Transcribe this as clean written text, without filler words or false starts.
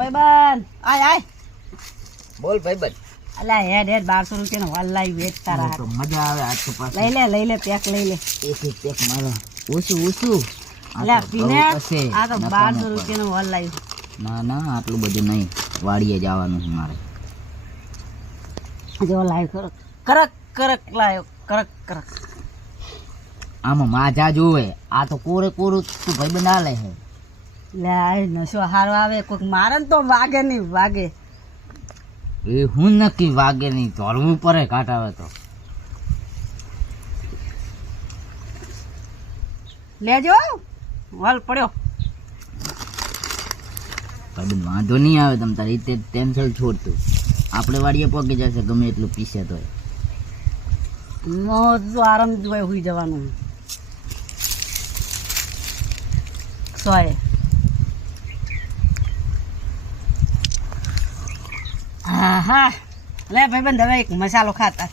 ભાઈબંધ આય આય બોલ ભાઈબંધ. અલા હેડ 1200 રૂપિયાનો વાલ લાવી વેચ તારા તો મજા આવે આજ તો પાછું. લઈ લે પેક લઈ લે એક પેક મારો ઓછું. અલા પીને આ તો 1200 રૂપિયાનો વાલ લાવી. ના આટલું બધું નહીં, વાડીએ જવાનું છે મારે. જો લાવ્યો કરક લાવ્યો કરક. આમાં માજા જોવે, આ તો કોરું તું ભાઈબંધ ના લે છે. લે આ નશો હારો આવે કોઈક મારે ને તો વાગે નહીં વાગે. એ હું નક્કી વાગે નહીં, ધોરવું પડે ઘાટ આવે તો. લેજો વાલ પડ્યો. ભાઈબંધ વાંધો નહીં આવે, તમ તારી રીતે ટેન્શન છોડતું. આપણે વાડીએ પહોંચી જશે ગમે એટલું પીસે તો. તો આરામ જોવાય હોઈ જવાનું. સોય હા લે ભાઈબંધ હવે એક મસાલો ખાતા.